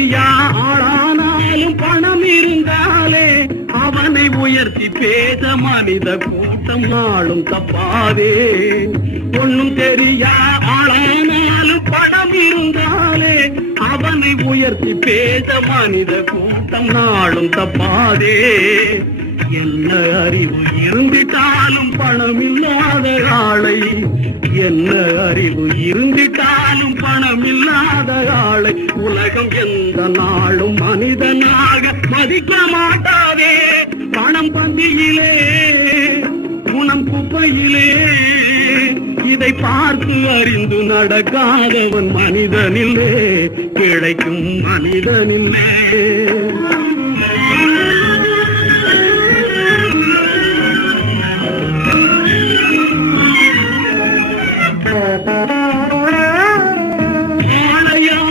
தெரியா ஆளானாலும் பணம் இருந்தாலே அவனை உயர்த்தி பேச மனித கூட்டம் நாளும் தப்பாதே. ஒன்னும் தெரியா ஆளானாலும் பணம் இருந்தாலே அவனை உயர்த்தி பேச மனித கூட்டம் நாளும் தப்பாதே. என்ன அறிவு இருந்திட்டாலும் பணம் இல்லாத ஆளை, என்ன அறிவு இருந்திட்டாலும் பணம் இல்லாத ஆளை உலகம் எந்த நாளும் மனிதனாக மதிக்க மாட்டாதே. பணம் பந்தியிலே குணம் குப்பையிலே இதை பார்த்து அறிந்து நடக்காதவன் மனிதனில்லே, கிடைக்கும் மனிதனில்லே.